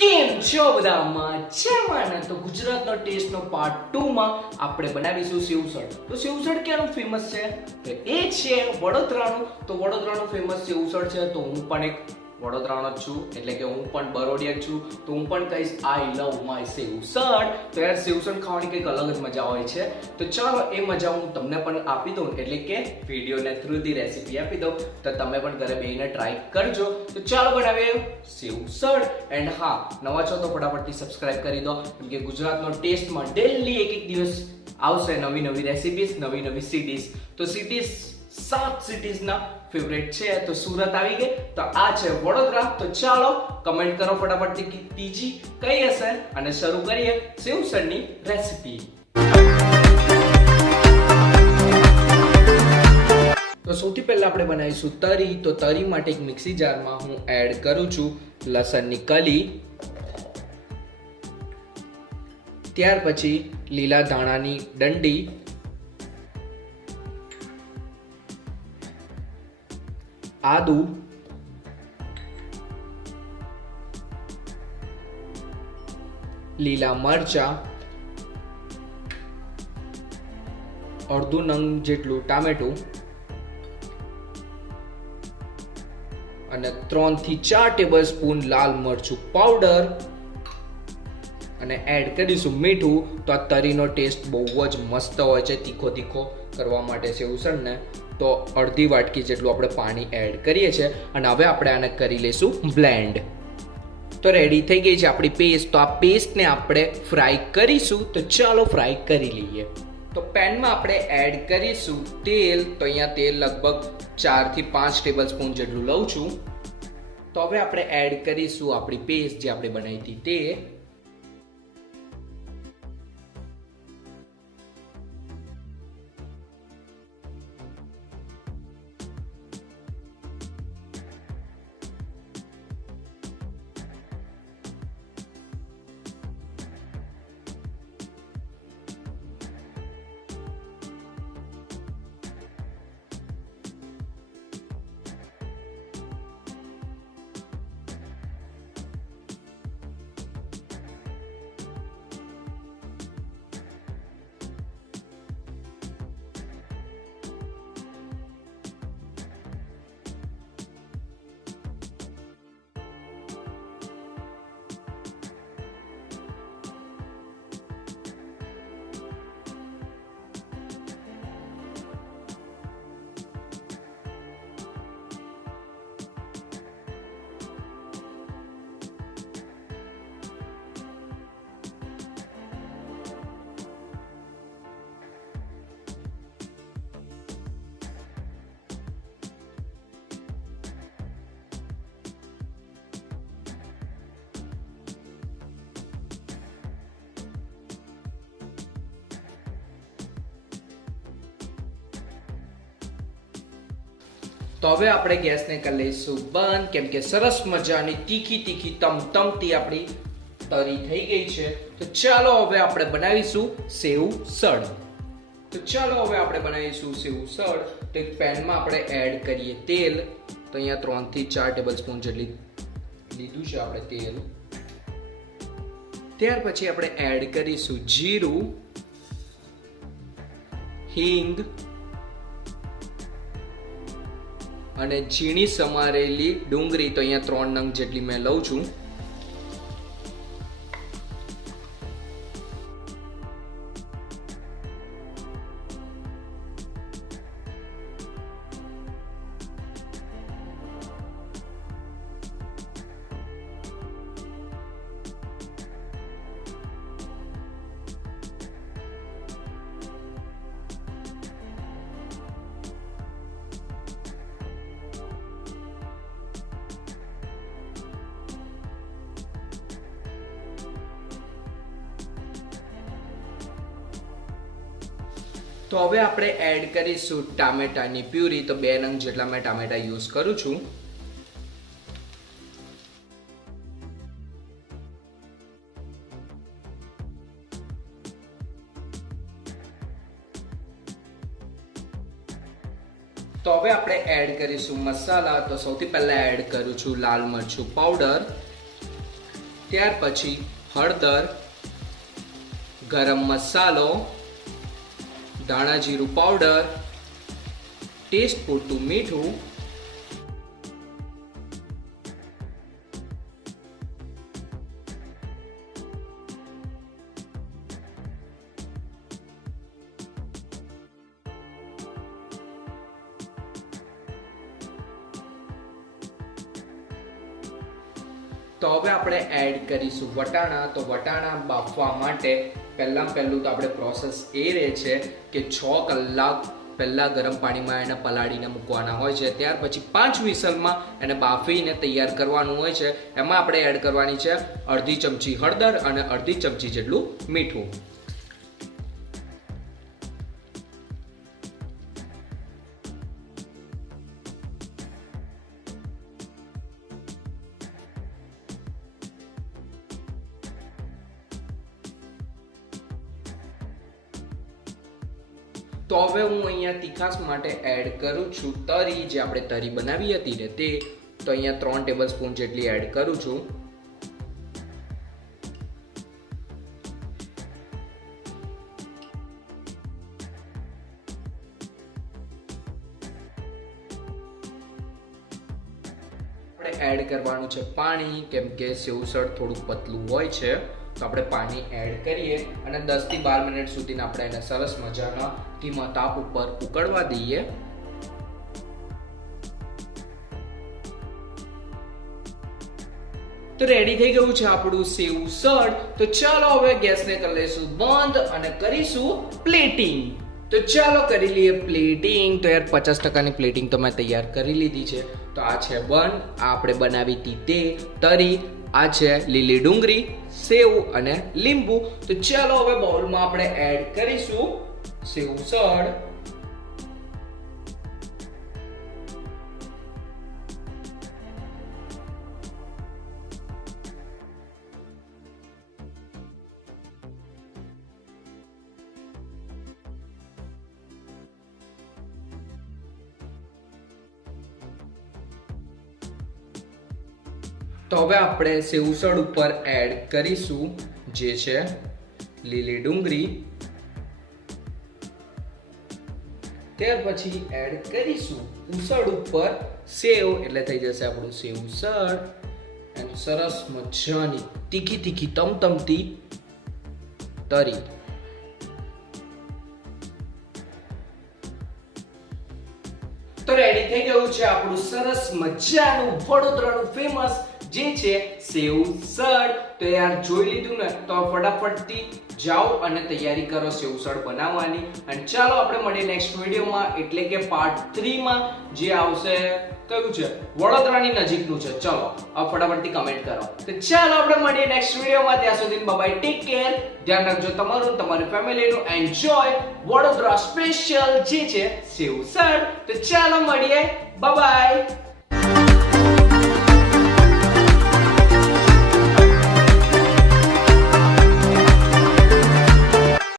કેમ છો બધા મજામાં? તો ગુજરાતનો ટેસ્ટનો પાર્ટ 2 માં આપણે બનાવીશું સેવસળ. તો સેવસળ ક્યાંનું ફેમસ છે? તો એ છે વડોદરાનું. તો વડોદરાનું ફેમસ સેવસળ છે. તો હું પણ એક વડોદરાનો જ છું, એટલે કે હું પણ બરોડિયા છું. તો હું પણ કહીશ આઈ લવ માય સેવસળ. તો યાર સેવસળ ખાવાની કંઈક અલગ જ મજા હોય છે. તો ચાલો એ મજા હું તમને પણ આપી દઉં, એટલે કે વિડીયોને થ્રુથી રેસીપી આપી દઉં, તો તમે પણ ઘરે બેસીને ટ્રાય કરજો. તો ચાલો બનાવીએ સેવસળ. એન્ડ હા, નવા છો તો ફટાફટથી સબસ્ક્રાઇબ કરી દો, કેમ કે ગુજરાતનો ટેસ્ટમાં ડેલી એક દિવસ આવશે નવી નવી રેસીપીઝ, નવી નવી સિટીઝ. તો સિટીઝ 7 સિટીઝના ફેવરેટ છે. તો સુરત આવી ગઈ, તો આ છે વડોદરા. તો ચાલો કમેન્ટ કરો ફટાફટથી કે ત્રીજી કઈ હશે, અને શરૂ કરીએ સેવસળની રેસીપી. તો સૌથી પહેલા આપણે બનાવીશું તરી. તો તરી માટે એક મિક્સી જારમાં હું એડ કરું છું લસણની કલી, ત્યાર પછી લીલા ધાણાની ડંડી, આદુ, લીલા મરચા, અડધું નંગ જેટલું ટામેટું, અને 3 થી 4 ટેબલસ્પૂન લાલ મરચું પાવડર, અને એડ કરીશું મીઠું. તો આ તરીનો ટેસ્ટ બહુ જ મસ્ત હોય છે તીખો તીખો કરવા માટે સેવસળને. તો અડધી વાટકી જેટલું આપણે પાણી એડ કરીએ છીએ, અને હવે આપણે આને કરી લઈશું બ્લેન્ડ. તો રેડી થઈ ગઈ છે આપણી પેસ્ટ. તો આ પેસ્ટને આપણે ફ્રાય કરીશું. તો ચાલો ફ્રાય કરી લઈએ. તો પેનમાં આપણે એડ કરીશું તેલ. તો અહીંયા તેલ લગભગ 4 થી 5 ટેબલસ્પૂન જેટલું લઉં છું. તો હવે આપણે એડ કરીશું આપણી પેસ્ટ જે આપણે બનાવી હતી તે. તો હવે આપણે ગેસને કરી લઈશું બંધ, કેમ કે સરસ મજાની તીખી તીખી તમતમતી આપણી તરી થઈ ગઈ છે. તો ચાલો હવે આપણે બનાવીશું સેવસળ. તો ચાલો હવે આપણે બનાવીશું સેવસળ. તો એક પેનમાં આપણે એડ કરીએ તેલ. તો અહીંયા 3 થી 4 ટેબલસ્પૂન જેટલી લીધું છે આપણે તેલ. ત્યાર પછી આપણે એડ કરીશું જીરું, હિંગ, અને ઝીણી સમારેલી ડુંગળી. તો અહીંયા 3 નંગ જેટલી મેં લઉં છું. તો હવે આપણે એડ કરીશું ટામેટાની પ્યુરી. તો 2 નંગ જેટલા મેં ટામેટા યુઝ કરું છું. તો હવે આપણે એડ કરીશું મસાલા. તો સૌથી પહેલા એડ કરું છું લાલ મરચું પાવડર, ત્યાર પછી હળદર, ગરમ મસાલો, ધાણા જીરું પાવડર, ટેસ્ટ પૂરતું મીઠું, તો હવે આપણે એડ કરીશું વટાણા. તો વટાણા બાફવા માટે પહેલું તો આપણે પ્રોસેસ એ રહે છે કે 6 કલાક પહેલાં ગરમ પાણીમાં એને પલાળીને મૂકવાના હોય છે. ત્યાર પછી 5 વિસલમાં એને બાફીને તૈયાર કરવાનું હોય છે. એમાં આપણે એડ કરવાની છે અડધી ચમચી હળદર અને અડધી ચમચી જેટલું મીઠું. તો હવે હું અહીંયા તીખાસ માટે એડ કરું છું તરી, જે આપણે તરી બનાવી હતી ને તે. તો અહીંયા 3 ટેબલસ્પૂન જેટલી એડ કરું છું. આપણે એડ કરવાનું છે પાણી, કેમ કે સેવસળ થોડુંક પતલું હોય છે. તો આપણે પાણી એડ કરીએ અને 10 થી 12 મિનિટ સુધી આપણે એને સરસ મજાના ધીમા તાપ ઉપર ઉકળવા દઈએ. તો રેડી થઈ ગયું છે આપણું સેવસળ. તો ચાલો હવે ગેસને કરી લઈશું બંધ અને કરીશું પ્લેટિંગ. તો ચાલો કરી લઈએ પ્લેટિંગ. તો યાર 50% પ્લેટિંગ તો મેં તૈયાર કરી લીધી છે. તો આ છે બન, આ આપણે બનાવી હતી તે તરી, આ છે લીલી ડુંગળી, સેવ અને લીંબુ. તો ચાલો હવે બાઉલમાં આપણે એડ કરીશું સેવસળ. તો હવે આપણે સેવસળ ઉપર એડ કરીશું જે છે લીલી ડુંગળી. ત્યાર પછી એડ કરીશું ઉસળ ઉપર સેવ, એટલે થઈ જશે આપણું સેવસળ. અને સરસ મજાની તીખી તમતમતી તરી. તો રેડી થઈ ગયું છે આપણું સરસ મજાનું વડોદરાનું ફેમસ જે છે સેવસળ. તો યાર જોઈ લીધું ને, તો ફટાફટથી જાઓ અને તૈયારી કરો સેવસળ બનાવવાની. અને ચાલો આપણે મળીએ નેક્સ્ટ વિડીયોમાં, એટલે કે પાર્ટ 3 માં, જે આવશે કયું છે વડોદરાની નજીકનું છે. ચલો હવે ફટાફટથી કમેન્ટ કરો. તો ચાલો આપણે મળીએ નેક્સ્ટ વિડીયોમાં. ત્યાં સુધી બાય, ટેક કેર, ધ્યાન રાખજો તમારું, તમારી ફેમિલીનું. એન્જોય વડોદરા સ્પેશિયલ જે છે સેવસળ. તો ચાલો મળીએ, બાય.